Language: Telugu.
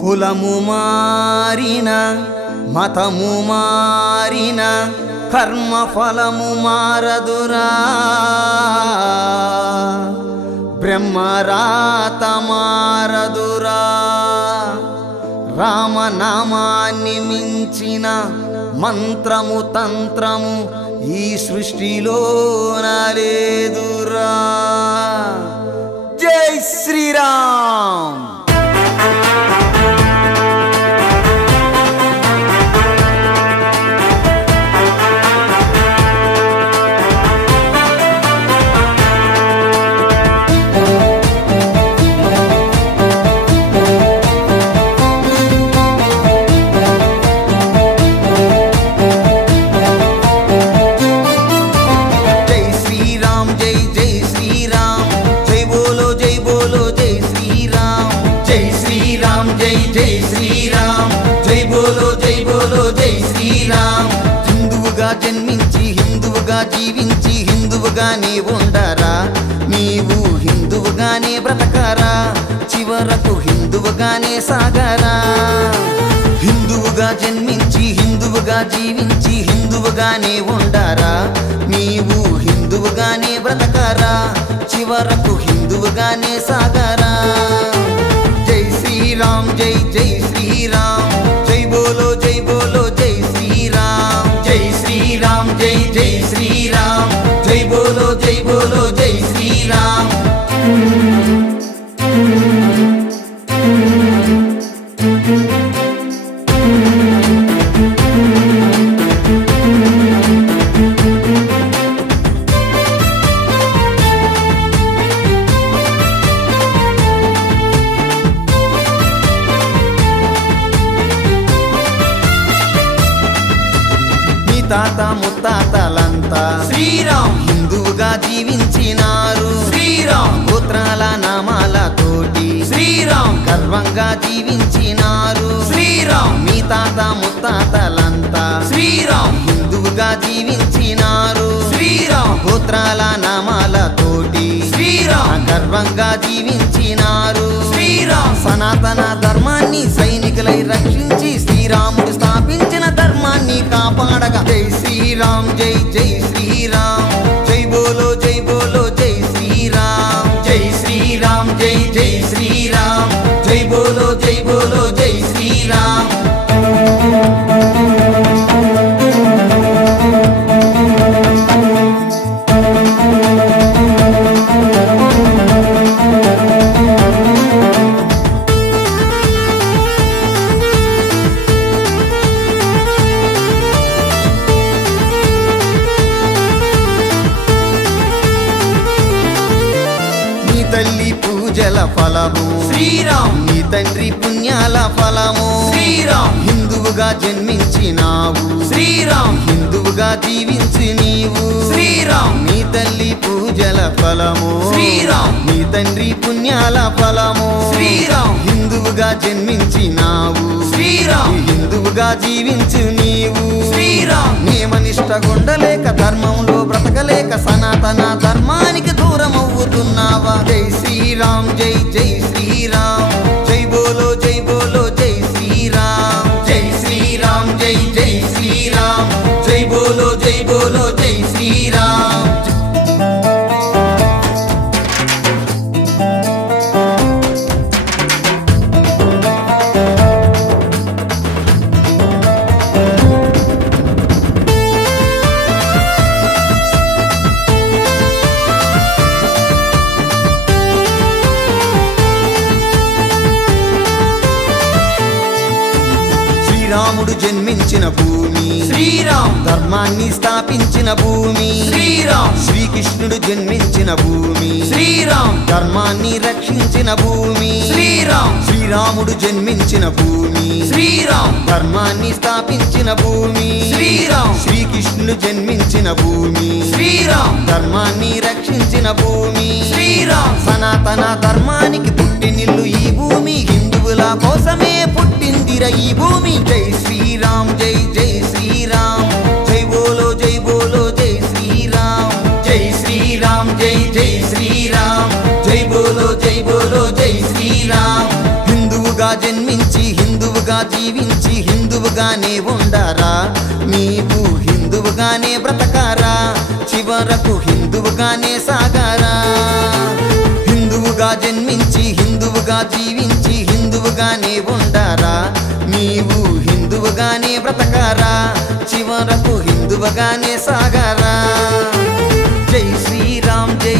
కులము మారిన మతము మారిన కర్మ ఫలము మారదురా బ్రహ్మరాత మారదురా రామనామాన్ని మించిన మంత్రము తంత్రము ఈ సృష్టిలో లేదురా జై శ్రీరామ్ హిందువుగా జన్మించి హిందువుగా జీవించి హిందువుగానే ఉండరా నీవు హిందువుగానే బ్రతకరా చివరకు హిందువుగానే సాగరా హిందువుగా జన్మించి హిందువుగా జీవించి హిందువుగానే ఉండరా నీవు హిందువుగానే బ్రతకరా చివరకు హిందువుగానే సాగరా జై శ్రీరామ్ జై జై శ్రీరామ్ జై బోలో జై బోలో జై శ్రీరామ్ జై శ్రీరామ్ జై జై శ్రీరామ్ జై బోలో జై శ్రీరామ్ తాత ముత్తాతలంతా శ్రీరామ్ హిందువుగా జీవించినారు శ్రీరామ్ గోత్రాల నామాల తోటి శ్రీరామ్ గర్వంగా జీవించినారు శ్రీరామ్ మీ తాత ముత్తాతలంతా శ్రీరామ్ హిందువుగా జీవించినారు శ్రీరామ్ గోత్రాల నామాల తోటి శ్రీరామ్ గర్వంగా జీవించినారు శ్రీరామ్ సనాతన ధర్మాన్ని సైనికులై రక్షించి శ్రీరాముడు స్థాపించిన ధర్మాన్ని కాపాడగా జై శ్రీరామ్ జై జై శ్రీరామ్ జై బోలో జై శ్రీరామ్ జై శ్రీరామ్ జై జై శ్రీరామ్ జై బోలో జై శ్రీరామ్ తల్లి పూజల ఫలము శ్రీరామ్ నీ తండ్రి పుణ్యాల ఫలము శ్రీరామ్ హిందువుగా జన్మించినావు శ్రీరామ్ హిందువుగా జీవించి నీవు శ్రీరామ్ నీ తల్లి పూజల ఫలము శ్రీరామ్ నీ తండ్రి పుణ్యాల ఫలము శ్రీరామ్ హిందువుగా జన్మించినావు శ్రీరామ్ హిందువుగా జీవించు నీవు శ్రీరామ్ నియమనిష్ట గుండలేక ధర్మంలో బ్రతకలేక సనాతన ధర్మానికి దూరం అవుతున్నావా జై శ్రీరామ్ జై జై శ్రీరామ్ జై బోలో జై శ్రీరామ్ జై శ్రీరామ్ జై జై శ్రీరామ్ జై బోలో జై శ్రీరామ్ శ్రీరాముడు జన్మించిన భూమి శ్రీరామ్ ధర్మాన్ని స్థాపించిన భూమి శ్రీరామ్ శ్రీకృష్ణుడు జన్మించిన భూమి శ్రీరామ్ ధర్మాన్ని రక్షించిన భూమి శ్రీరామ్ శ్రీరాముడు జన్మించిన భూమి శ్రీరామ్ ధర్మాన్ని స్థాపించిన భూమి శ్రీరామ్ శ్రీకృష్ణుడు జన్మించిన భూమి శ్రీరామ్ ధర్మాన్ని రక్షించిన భూమి శ్రీరామ్ సనాతన ధర్మానికి పుట్టినిల్లు ఈ భూమి హిందువుల కోసమే పుట్టిందిర ఈ భూమి జై శ్రీరామ్ జై జై శ్రీరామ్ జై బోలో జై శ్రీరామ్ జై శ్రీరామ్ జై జై శ్రీరామ్ జై బోలో జై శ్రీరామ్ హిందువుగా హిందువుగా జన్మించి హిందువుగా జీవించి హిందువుగానే ఉండారా నీవు హిందువుగానే బ్రతకారా చివరకు హిందువుగానే సాగారా హిందువుగా జన్మించి హిందువుగా జీవించి హిందువుగానే ఉండారా నీవు హిందువుగానే బ్రతకారా చివరకు హిందువుగానే సాగారా జై శ్రీరామ్ జై